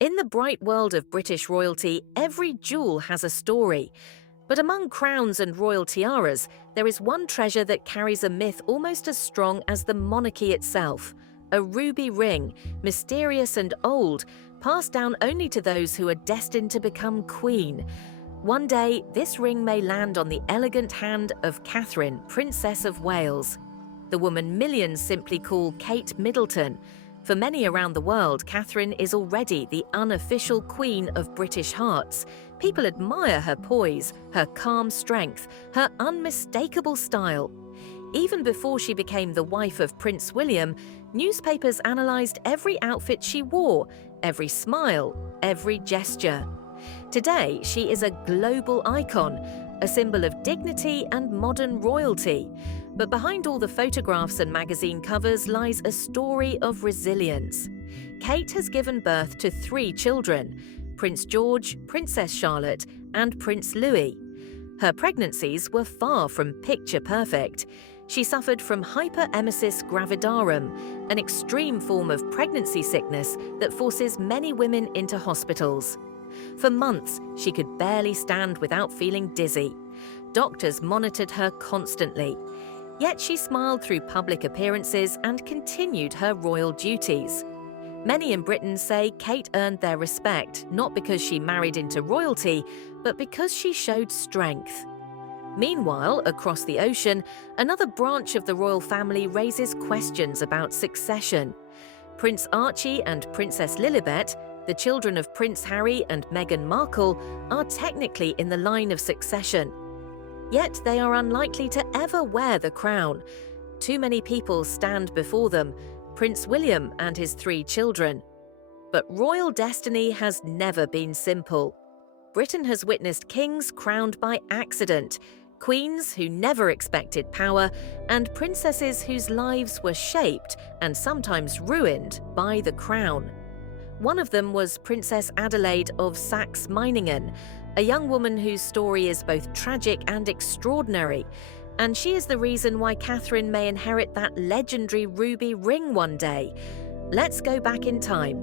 In the bright world of British royalty, every jewel has a story. But among crowns and royal tiaras, there is one treasure that carries a myth almost as strong as the monarchy itself. A ruby ring, mysterious and old, passed down only to those who are destined to become queen. One day, this ring may land on the elegant hand of Catherine, Princess of Wales, the woman millions simply call Kate Middleton. For many around the world, Catherine is already the unofficial queen of British hearts. People admire her poise, her calm strength, her unmistakable style. Even before she became the wife of Prince William, newspapers analysed every outfit she wore, every smile, every gesture. Today, she is a global icon, a symbol of dignity and modern royalty. But behind all the photographs and magazine covers lies a story of resilience. Kate has given birth to 3 children: Prince George, Princess Charlotte, and Prince Louis. Her pregnancies were far from picture perfect. She suffered from hyperemesis gravidarum, an extreme form of pregnancy sickness that forces many women into hospitals. For months, she could barely stand without feeling dizzy. Doctors monitored her constantly. Yet she smiled through public appearances and continued her royal duties. Many in Britain say Kate earned their respect not because she married into royalty, but because she showed strength. Meanwhile, across the ocean, another branch of the royal family raises questions about succession. Prince Archie and Princess Lilibet, the children of Prince Harry and Meghan Markle, are technically in the line of succession. Yet they are unlikely to ever wear the crown. Too many people stand before them, Prince William and his 3 children. But royal destiny has never been simple. Britain has witnessed kings crowned by accident, queens who never expected power, and princesses whose lives were shaped and sometimes ruined by the crown. One of them was Princess Adelaide of Saxe-Meiningen, a young woman whose story is both tragic and extraordinary, and she is the reason why Catherine may inherit that legendary ruby ring one day. Let's go back in time.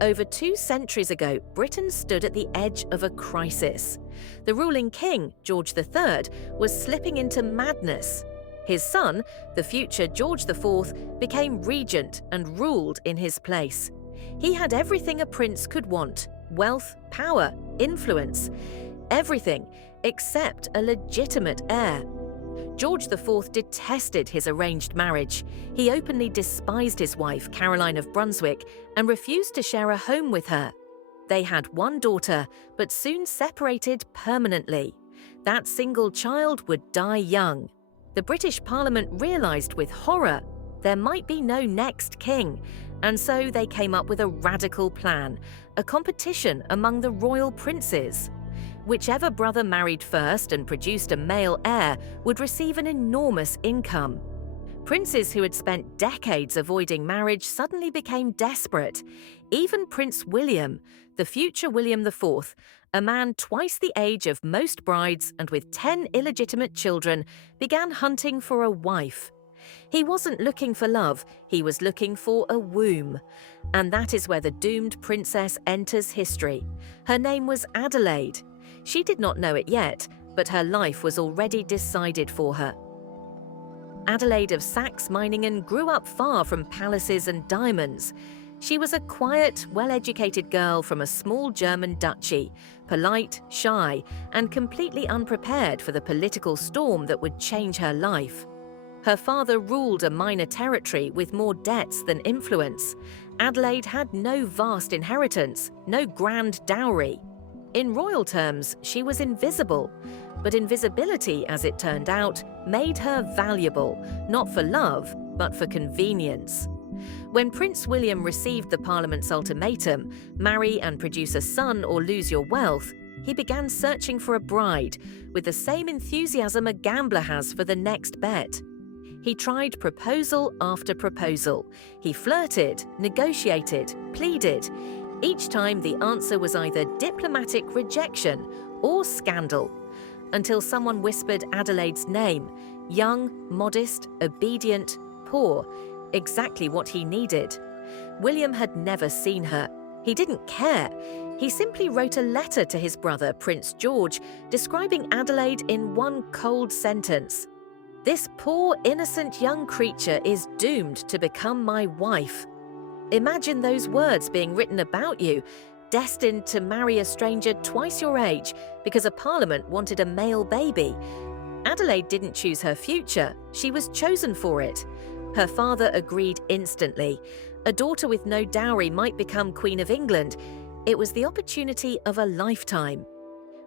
Over 2 centuries ago, Britain stood at the edge of a crisis. The ruling king, George III, was slipping into madness. His son, the future George IV, became regent and ruled in his place. He had everything a prince could want: wealth, power, influence. Everything except a legitimate heir. George IV detested his arranged marriage. He openly despised his wife, Caroline of Brunswick, and refused to share a home with her. They had 1 daughter, but soon separated permanently. That single child would die young. The British Parliament realised with horror there might be no next king, and so they came up with a radical plan, a competition among the royal princes. Whichever brother married first and produced a male heir would receive an enormous income. Princes who had spent decades avoiding marriage suddenly became desperate. Even Prince William, the future William IV, a man twice the age of most brides and with 10 illegitimate children, began hunting for a wife. He wasn't looking for love, he was looking for a womb. And that is where the doomed princess enters history. Her name was Adelaide. She did not know it yet, but her life was already decided for her. Adelaide of Saxe-Meiningen grew up far from palaces and diamonds. She was a quiet, well-educated girl from a small German duchy, polite, shy, and completely unprepared for the political storm that would change her life. Her father ruled a minor territory with more debts than influence. Adelaide had no vast inheritance, no grand dowry. In royal terms, she was invisible. But invisibility, as it turned out, made her valuable, not for love, but for convenience. When Prince William received the Parliament's ultimatum, marry and produce a son or lose your wealth, he began searching for a bride with the same enthusiasm a gambler has for the next bet. He tried proposal after proposal. He flirted, negotiated, pleaded. Each time the answer was either diplomatic rejection or scandal, until someone whispered Adelaide's name: young, modest, obedient, poor, exactly what he needed. William had never seen her. He didn't care. He simply wrote a letter to his brother, Prince George, describing Adelaide in one cold sentence. "This poor, innocent young creature is doomed to become my wife." Imagine those words being written about you, destined to marry a stranger twice your age because a parliament wanted a male baby. Adelaide didn't choose her future, she was chosen for it. Her father agreed instantly. A daughter with no dowry might become Queen of England. It was the opportunity of a lifetime.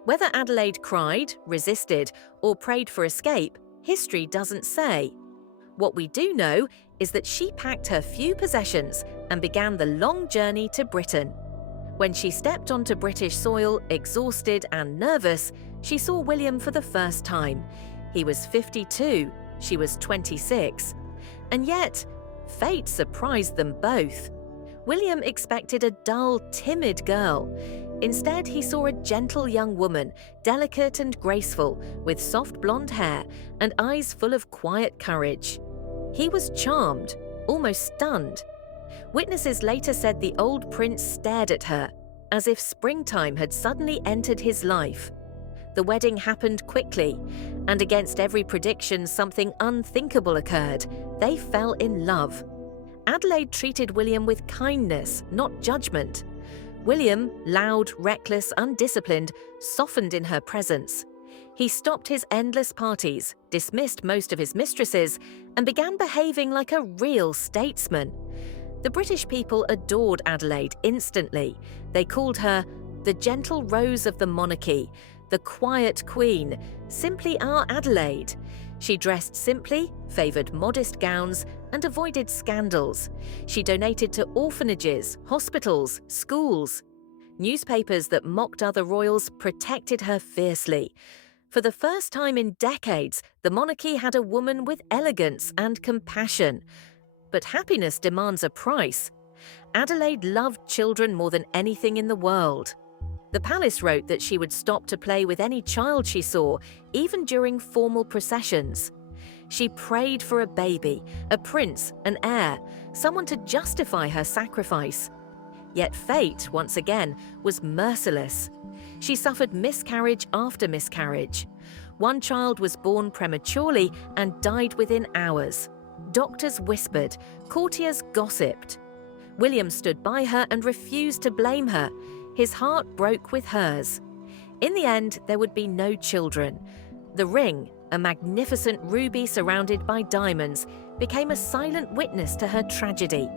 Whether Adelaide cried, resisted, or prayed for escape, history doesn't say. What we do know is that she packed her few possessions and began the long journey to Britain. When she stepped onto British soil, exhausted and nervous, she saw William for the first time. He was 52, she was 26. And yet, fate surprised them both. William expected a dull, timid girl. Instead, he saw a gentle young woman, delicate and graceful, with soft blonde hair and eyes full of quiet courage. He was charmed, almost stunned. Witnesses later said the old prince stared at her, as if springtime had suddenly entered his life. The wedding happened quickly, and against every prediction, something unthinkable occurred. They fell in love. Adelaide treated William with kindness, not judgment. William, loud, reckless, undisciplined, softened in her presence. He stopped his endless parties, dismissed most of his mistresses, and began behaving like a real statesman. The British people adored Adelaide instantly. They called her the gentle rose of the monarchy, the quiet queen, simply our Adelaide. She dressed simply, favoured modest gowns, and avoided scandals. She donated to orphanages, hospitals, schools. Newspapers that mocked other royals protected her fiercely. For the first time in decades, the monarchy had a woman with elegance and compassion. But happiness demands a price. Adelaide loved children more than anything in the world. The palace wrote that she would stop to play with any child she saw, even during formal processions. She prayed for a baby, a prince, an heir, someone to justify her sacrifice. Yet fate, once again, was merciless. She suffered miscarriage after miscarriage. One child was born prematurely and died within hours. Doctors whispered, courtiers gossiped. William stood by her and refused to blame her. His heart broke with hers. In the end, there would be no children. The ring, a magnificent ruby surrounded by diamonds, became a silent witness to her tragedy,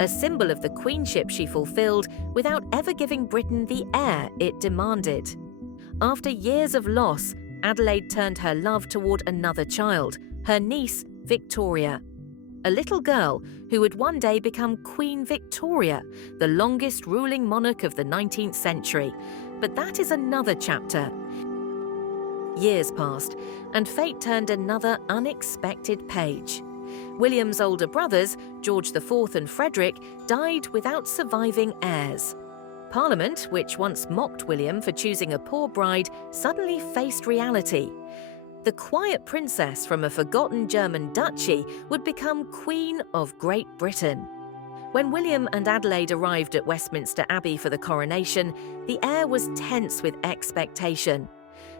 a symbol of the queenship she fulfilled without ever giving Britain the heir it demanded. After years of loss, Adelaide turned her love toward another child, her niece, Victoria. A little girl who would one day become Queen Victoria, the longest ruling monarch of the 19th century. But that is another chapter. Years passed, and fate turned another unexpected page. William's older brothers, George IV and Frederick, died without surviving heirs. Parliament, which once mocked William for choosing a poor bride, suddenly faced reality. The quiet princess from a forgotten German duchy would become Queen of Great Britain. When William and Adelaide arrived at Westminster Abbey for the coronation, the air was tense with expectation.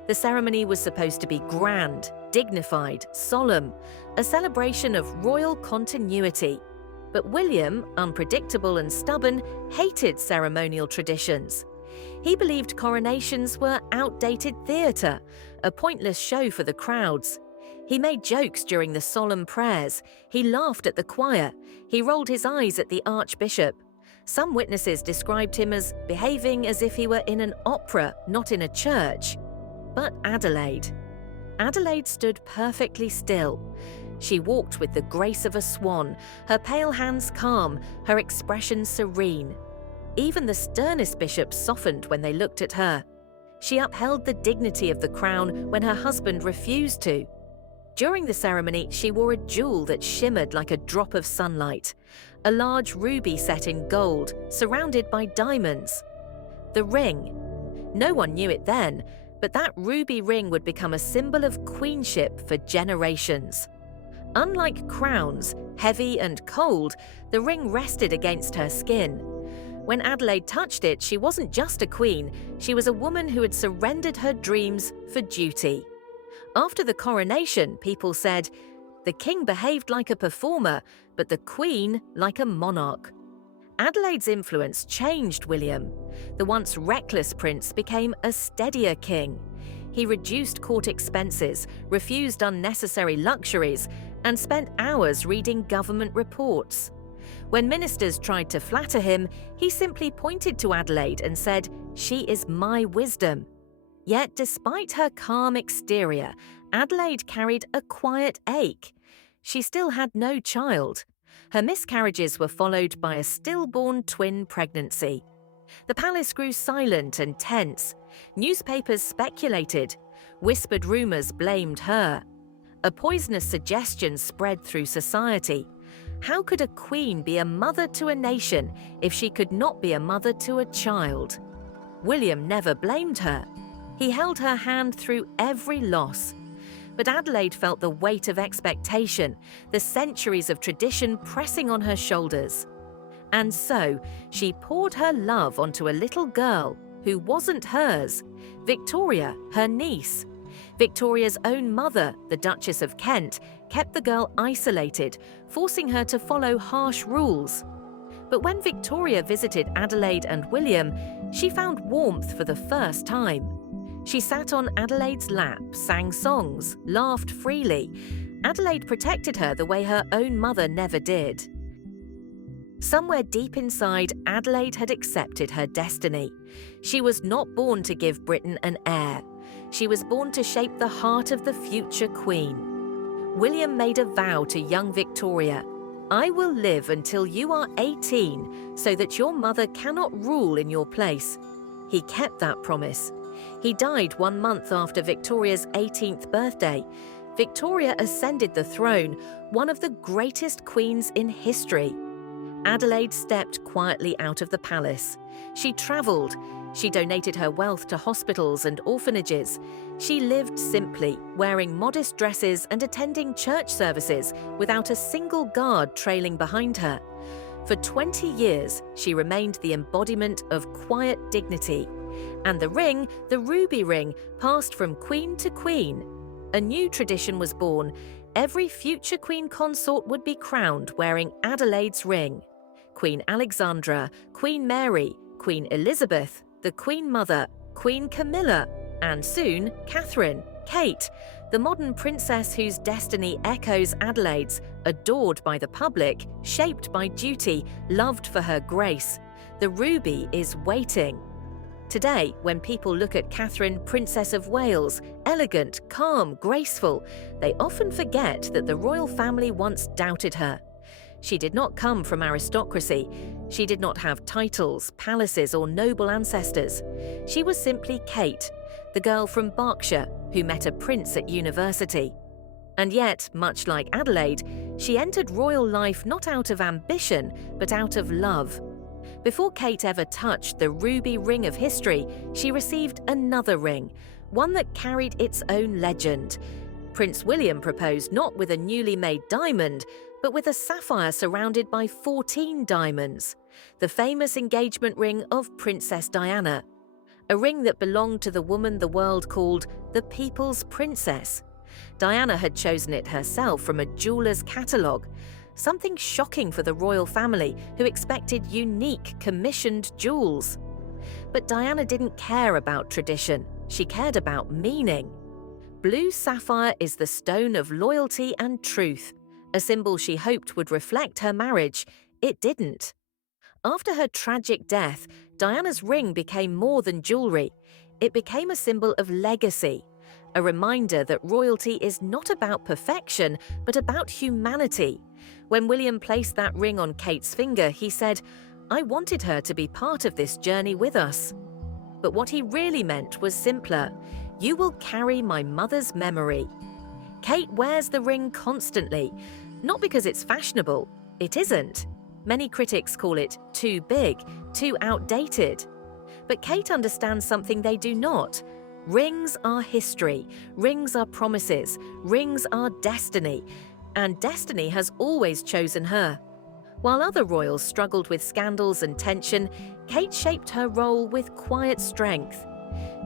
The ceremony was supposed to be grand, dignified, solemn, a celebration of royal continuity. But William, unpredictable and stubborn, hated ceremonial traditions. He believed coronations were outdated theatre, a pointless show for the crowds. He made jokes during the solemn prayers. He laughed at the choir. He rolled his eyes at the archbishop. Some witnesses described him as behaving as if he were in an opera, not in a church. But Adelaide stood perfectly still. She walked with the grace of a swan, her pale hands calm, her expression serene. Even the sternest bishops softened when they looked at her. She upheld the dignity of the crown when her husband refused to. During the ceremony, she wore a jewel that shimmered like a drop of sunlight, a large ruby set in gold, surrounded by diamonds. The ring. No one knew it then, but that ruby ring would become a symbol of queenship for generations. Unlike crowns, heavy and cold, the ring rested against her skin. When Adelaide touched it, she wasn't just a queen, she was a woman who had surrendered her dreams for duty. After the coronation, people said, "The king behaved like a performer, but the queen like a monarch." Adelaide's influence changed William. The once reckless prince became a steadier king. He reduced court expenses, refused unnecessary luxuries, and spent hours reading government reports. When ministers tried to flatter him, he simply pointed to Adelaide and said, "She is my wisdom." Yet, despite her calm exterior, Adelaide carried a quiet ache. She still had no child. Her miscarriages were followed by a stillborn twin pregnancy. The palace grew silent and tense. Newspapers speculated. Whispered rumours blamed her. A poisonous suggestion spread through society. How could a queen be a mother to a nation if she could not be a mother to a child? William never blamed her. He held her hand through every loss. But Adelaide felt the weight of expectation, the centuries of tradition pressing on her shoulders. And so, she poured her love onto a little girl who wasn't hers, Victoria, her niece. Victoria's own mother, the Duchess of Kent, kept the girl isolated, forcing her to follow harsh rules. But when Victoria visited Adelaide and William, she found warmth for the first time. She sat on Adelaide's lap, sang songs, laughed freely. Adelaide protected her the way her own mother never did. Somewhere deep inside, Adelaide had accepted her destiny. She was not born to give Britain an heir. She was born to shape the heart of the future queen. William made a vow to young Victoria: "I will live until you are 18, so that your mother cannot rule in your place." He kept that promise. He died 1 month after Victoria's 18th birthday. Victoria ascended the throne, one of the greatest queens in history. Adelaide stepped quietly out of the palace. She travelled. She donated her wealth to hospitals and orphanages. She lived simply, wearing modest dresses and attending church services without a single guard trailing behind her. For 20 years, she remained the embodiment of quiet dignity. And the ring, the ruby ring, passed from queen to queen. A new tradition was born. Every future queen consort would be crowned wearing Adelaide's ring. Queen Alexandra, Queen Mary, Queen Elizabeth, the Queen Mother, Queen Camilla, and soon Catherine, Kate, the modern princess whose destiny echoes Adelaide's, adored by the public, shaped by duty, loved for her grace. The ruby is waiting. Today, when people look at Catherine, Princess of Wales, elegant, calm, graceful, they often forget that the royal family once doubted her. She did not come from aristocracy. She did not have titles, palaces, or noble ancestors. She was simply Kate, the girl from Berkshire who met a prince at university. And yet, much like Adelaide, she entered royal life not out of ambition, but out of love. Before Kate ever touched the ruby ring of history, she received another ring, one that carried its own legend. Prince William proposed not with a newly made diamond, but with a sapphire surrounded by 14 diamonds, the famous engagement ring of Princess Diana, a ring that belonged to the woman the world called the People's Princess. Diana had chosen it herself from a jeweller's catalogue, something shocking for the royal family who expected unique, commissioned jewels. But Diana didn't care about tradition, she cared about meaning. Blue sapphire is the stone of loyalty and truth, a symbol she hoped would reflect her marriage. It didn't. After her tragic death, Diana's ring became more than jewellery. It became a symbol of legacy, a reminder that royalty is not about perfection, but about humanity. When William placed that ring on Kate's finger, he said, "I wanted her to be part of this journey with us." But what he really meant was simpler. "You will carry my mother's memory." Kate wears the ring constantly, not because it's fashionable. It isn't. Many critics call it too big, too outdated. But Kate understands something they do not. Rings are history, rings are promises, rings are destiny, and destiny has always chosen her. While other royals struggled with scandals and tension, Kate shaped her role with quiet strength.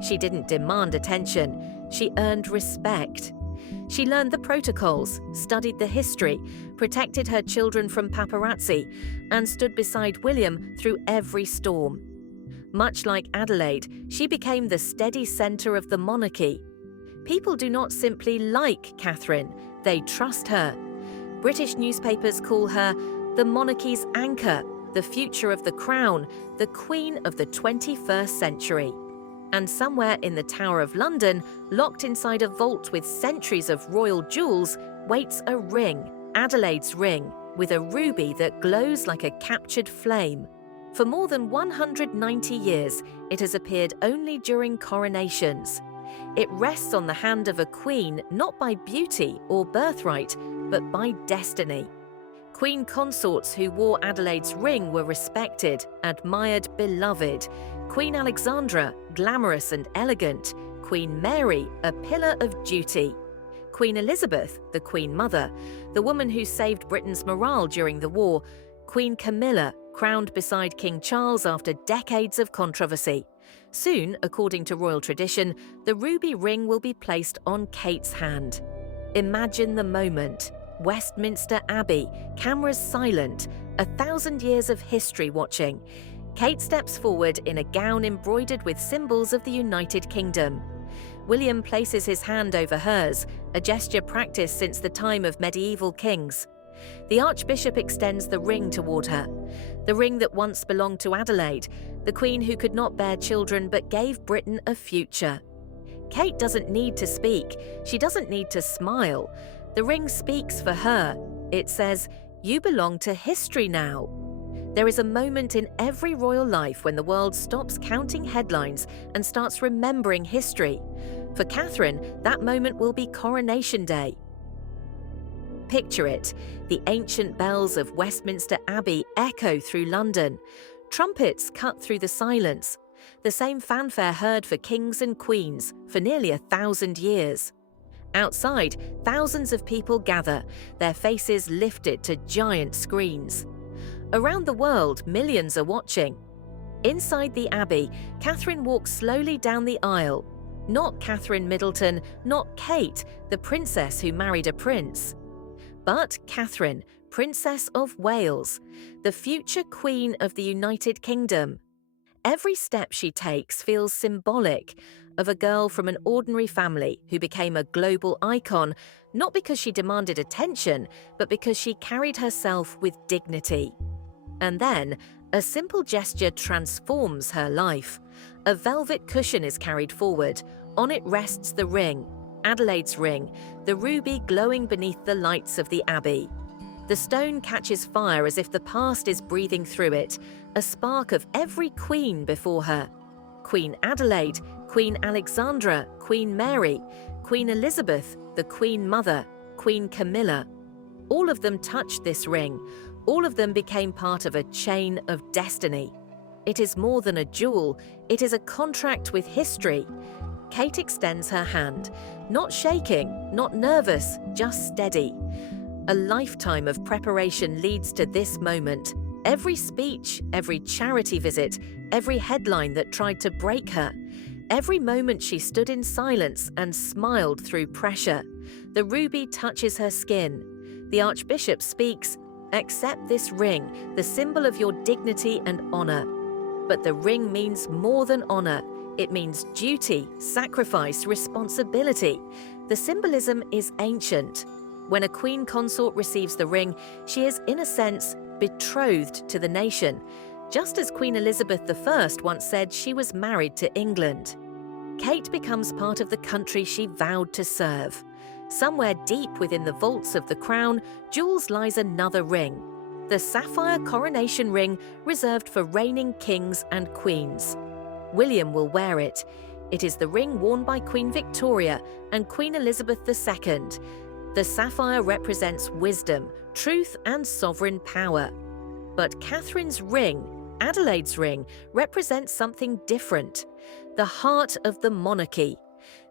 She didn't demand attention, she earned respect. She learned the protocols, studied the history, protected her children from paparazzi, and stood beside William through every storm. Much like Adelaide, she became the steady centre of the monarchy. People do not simply like Catherine, they trust her. British newspapers call her the monarchy's anchor, the future of the crown, the queen of the 21st century. And somewhere in the Tower of London, locked inside a vault with centuries of royal jewels, waits a ring, Adelaide's ring, with a ruby that glows like a captured flame. For more than 190 years, it has appeared only during coronations. It rests on the hand of a queen not by beauty or birthright, but by destiny. Queen consorts who wore Adelaide's ring were respected, admired, beloved. Queen Alexandra, glamorous and elegant. Queen Mary, a pillar of duty. Queen Elizabeth, the Queen Mother, the woman who saved Britain's morale during the war. Queen Camilla, crowned beside King Charles after decades of controversy. Soon, according to royal tradition, the ruby ring will be placed on Kate's hand. Imagine the moment. Westminster Abbey, cameras silent, 1,000 years of history watching. Kate steps forward in a gown embroidered with symbols of the United Kingdom. William places his hand over hers, a gesture practiced since the time of medieval kings. The Archbishop extends the ring toward her, the ring that once belonged to Adelaide, the queen who could not bear children but gave Britain a future. Kate doesn't need to speak, she doesn't need to smile. The ring speaks for her. It says, "You belong to history now." There is a moment in every royal life when the world stops counting headlines and starts remembering history. For Catherine, that moment will be Coronation Day. Picture it. The ancient bells of Westminster Abbey echo through London. Trumpets cut through the silence. The same fanfare heard for kings and queens for nearly 1,000 years. Outside, thousands of people gather, their faces lifted to giant screens. Around the world, millions are watching. Inside the Abbey, Catherine walks slowly down the aisle. Not Kate Middleton, not Kate, the princess who married a prince. But Catherine, Princess of Wales, the future Queen of the United Kingdom. Every step she takes feels symbolic of a girl from an ordinary family who became a global icon, not because she demanded attention, but because she carried herself with dignity. And then, a simple gesture transforms her life. A velvet cushion is carried forward. On it rests the ring, Adelaide's ring, the ruby glowing beneath the lights of the Abbey. The stone catches fire as if the past is breathing through it, a spark of every queen before her. Queen Adelaide, Queen Alexandra, Queen Mary, Queen Elizabeth, the Queen Mother, Queen Camilla. All of them touched this ring. All of them became part of a chain of destiny. It is more than a jewel, it is a contract with history. Kate extends her hand, not shaking, not nervous, just steady. A lifetime of preparation leads to this moment. Every speech, every charity visit, every headline that tried to break her. Every moment she stood in silence and smiled through pressure. The ruby touches her skin. The Archbishop speaks, "Accept this ring, the symbol of your dignity and honor." But the ring means more than honor. It means duty, sacrifice, responsibility. The symbolism is ancient. When a queen consort receives the ring, she is, in a sense, betrothed to the nation, just as Queen Elizabeth I once said she was married to England. Kate becomes part of the country she vowed to serve. Somewhere deep within the vaults of the crown, jewels lies another ring, the Sapphire coronation ring reserved for reigning kings and queens. William will wear it. It is the ring worn by Queen Victoria and Queen Elizabeth II. The sapphire represents wisdom, truth, and sovereign power. But Catherine's ring, Adelaide's ring, represents something different. The heart of the monarchy,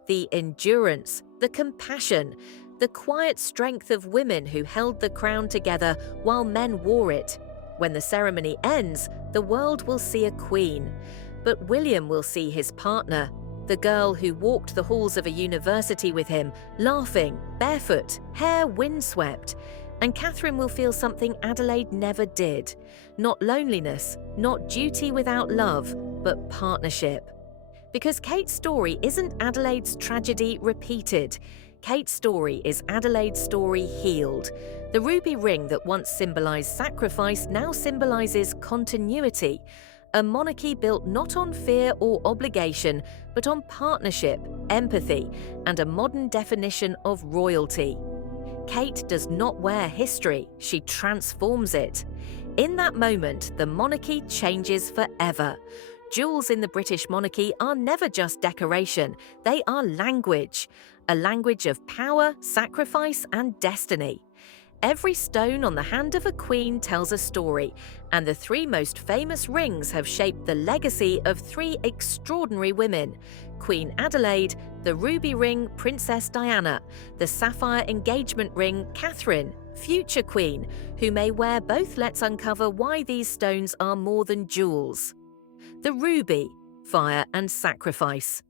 the endurance, the compassion, the quiet strength of women who held the crown together while men wore it. When the ceremony ends, the world will see a queen, but William will see his partner, the girl who walked the halls of a university with him, laughing, barefoot, hair windswept. And Catherine will feel something Adelaide never did. Not loneliness, not duty without love, but partnership. Because Kate's story isn't Adelaide's tragedy repeated. Kate's story is Adelaide's story healed. The ruby ring that once symbolized sacrifice now symbolizes continuity. A monarchy built not on fear or obligation, but on partnership, empathy, and a modern definition of royalty. Kate does not wear history, she transforms it. In that moment, the monarchy changes forever. Jewels in the British monarchy are never just decoration, they are language. A language of power, sacrifice, and destiny. Every stone on the hand of a queen tells a story, and the three most famous rings have shaped the legacy of three extraordinary women: Queen Adelaide, the ruby ring, Princess Diana, the sapphire engagement ring, Catherine, future queen, who may wear both. Let's uncover why these stones are more than jewels. The ruby, fire and sacrifice.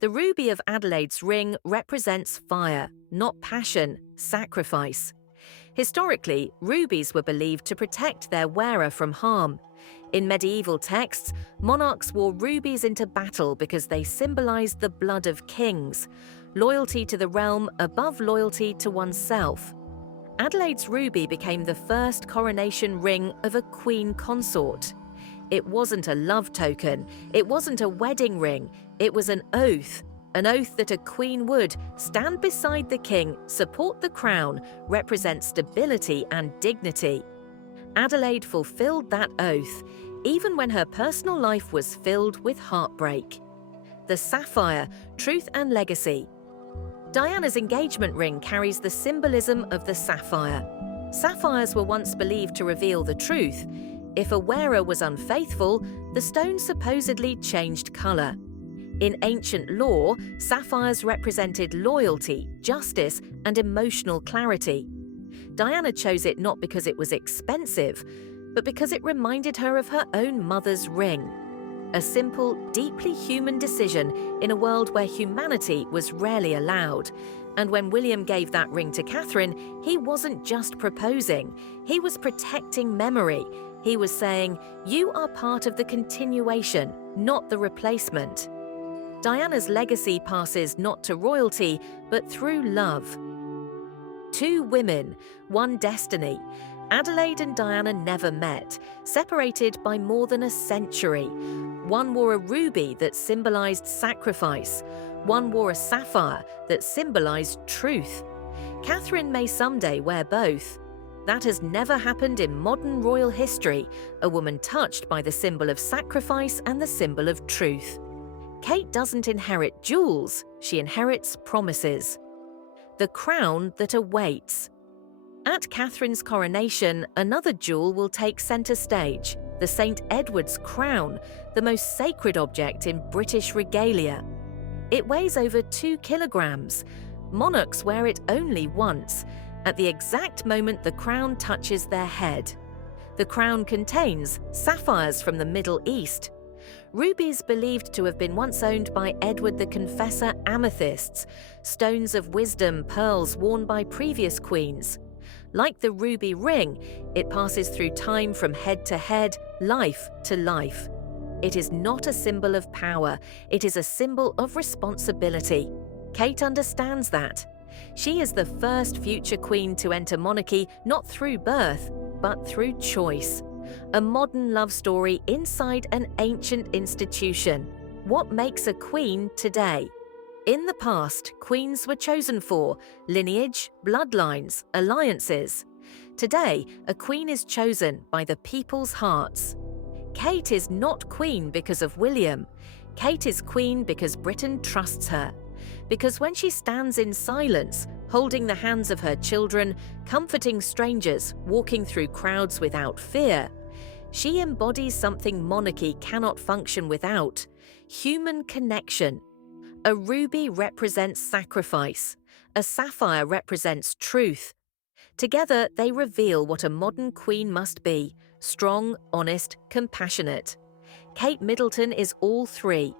The ruby of Adelaide's ring represents fire, not passion, sacrifice. Historically, rubies were believed to protect their wearer from harm. In medieval texts, monarchs wore rubies into battle because they symbolized the blood of kings, loyalty to the realm above loyalty to oneself. Adelaide's ruby became the first coronation ring of a queen consort. It wasn't a love token, it wasn't a wedding ring, it was an oath that a queen would stand beside the king, support the crown, represent stability and dignity. Adelaide fulfilled that oath, even when her personal life was filled with heartbreak. The sapphire, truth and legacy. Diana's engagement ring carries the symbolism of the sapphire. Sapphires were once believed to reveal the truth. If a wearer was unfaithful, the stone supposedly changed color. In ancient law, sapphires represented loyalty, justice, and emotional clarity. Diana chose it not because it was expensive, but because it reminded her of her own mother's ring. A simple, deeply human decision in a world where humanity was rarely allowed. And when William gave that ring to Catherine, he wasn't just proposing, he was protecting memory. He was saying, "You are part of the continuation, not the replacement." Diana's legacy passes not to royalty, but through love. Two women, one destiny. Adelaide and Diana never met, separated by more than a century. One wore a ruby that symbolized sacrifice. One wore a sapphire that symbolized truth. Catherine may someday wear both. That has never happened in modern royal history, a woman touched by the symbol of sacrifice and the symbol of truth. Kate doesn't inherit jewels, she inherits promises. The crown that awaits. At Catherine's coronation, another jewel will take centre stage, the St. Edward's crown, the most sacred object in British regalia. It weighs over 2 kilograms. Monarchs wear it only once, at the exact moment the crown touches their head. The crown contains sapphires from the Middle East. Rubies believed to have been once owned by Edward the Confessor, amethysts, stones of wisdom, pearls worn by previous queens. Like the ruby ring, it passes through time from head to head, life to life. It is not a symbol of power, it is a symbol of responsibility. Kate understands that. She is the first future queen to enter monarchy not through birth, but through choice. A modern love story inside an ancient institution. What makes a queen today? In the past, queens were chosen for lineage, bloodlines, alliances. Today, a queen is chosen by the people's hearts. Kate is not queen because of William. Kate is queen because Britain trusts her. Because when she stands in silence, holding the hands of her children, comforting strangers, walking through crowds without fear, she embodies something monarchy cannot function without: human connection. A ruby represents sacrifice. A sapphire represents truth. Together, they reveal what a modern queen must be: strong, honest, compassionate. Kate Middleton is all three.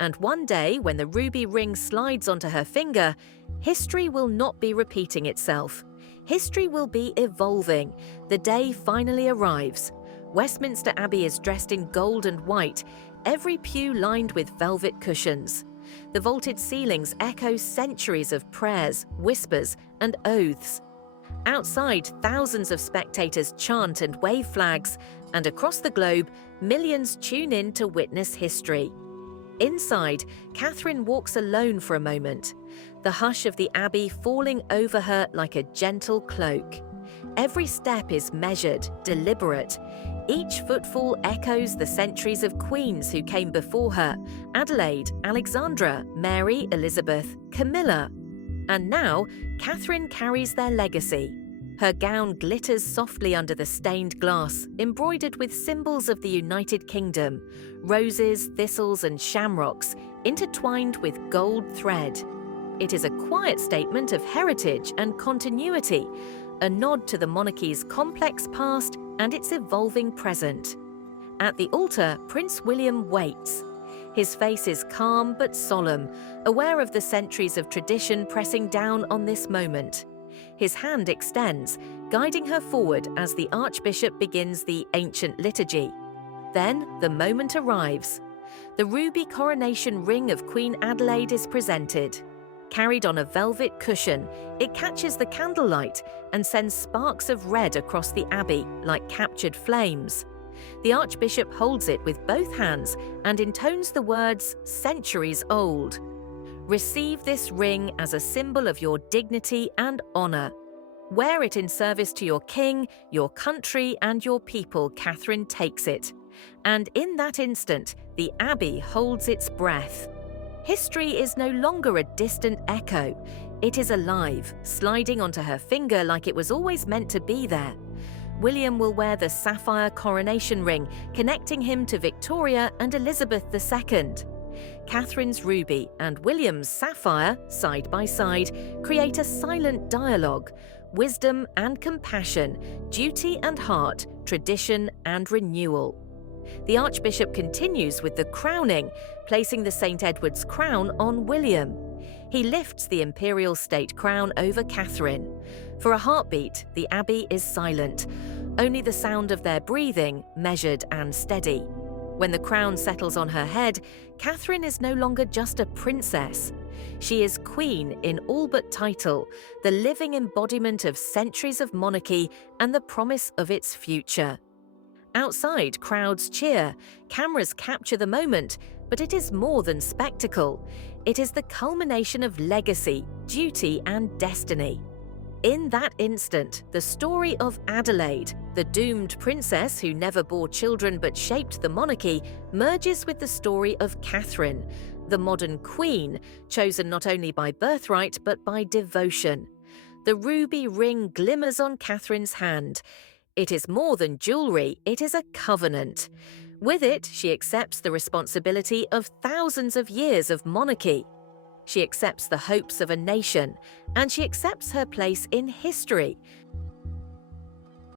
And one day, when the ruby ring slides onto her finger, history will not be repeating itself. History will be evolving. The day finally arrives. Westminster Abbey is dressed in gold and white, every pew lined with velvet cushions. The vaulted ceilings echo centuries of prayers, whispers, and oaths. Outside, thousands of spectators chant and wave flags, and across the globe, millions tune in to witness history. Inside, Catherine walks alone for a moment, the hush of the abbey falling over her like a gentle cloak. Every step is measured, deliberate. Each footfall echoes the centuries of queens who came before her: Adelaide, Alexandra, Mary, Elizabeth, Camilla. And now, Catherine carries their legacy. Her gown glitters softly under the stained glass, embroidered with symbols of the United Kingdom: roses, thistles, and shamrocks, intertwined with gold thread. It is a quiet statement of heritage and continuity, a nod to the monarchy's complex past and its evolving present. At the altar, Prince William waits. His face is calm but solemn, aware of the centuries of tradition pressing down on this moment. His hand extends, guiding her forward as the Archbishop begins the ancient liturgy. Then the moment arrives. The ruby coronation ring of Queen Adelaide is presented. Carried on a velvet cushion, it catches the candlelight and sends sparks of red across the abbey like captured flames. The Archbishop holds it with both hands and intones the words, "Centuries old." Receive this ring as a symbol of your dignity and honor. Wear it in service to your king, your country, and your people. Catherine takes it. And in that instant, the abbey holds its breath. History is no longer a distant echo. It is alive, sliding onto her finger like it was always meant to be there. William will wear the sapphire coronation ring, connecting him to Victoria and Elizabeth II. Catherine's ruby and William's sapphire, side by side, create a silent dialogue: wisdom and compassion, duty and heart, tradition and renewal. The Archbishop continues with the crowning, placing the St. Edward's crown on William. He lifts the imperial state crown over Catherine. For a heartbeat, the abbey is silent, only the sound of their breathing, measured and steady. When the crown settles on her head, Catherine is no longer just a princess. She is queen in all but title, the living embodiment of centuries of monarchy and the promise of its future. Outside, crowds cheer, cameras capture the moment, but it is more than spectacle. It is the culmination of legacy, duty, and destiny. In that instant, the story of Adelaide, the doomed princess who never bore children but shaped the monarchy, merges with the story of Catherine, the modern queen, chosen not only by birthright but by devotion. The ruby ring glimmers on Catherine's hand. It is more than jewelry, it is a covenant. With it, she accepts the responsibility of thousands of years of monarchy. She accepts the hopes of a nation, and she accepts her place in history.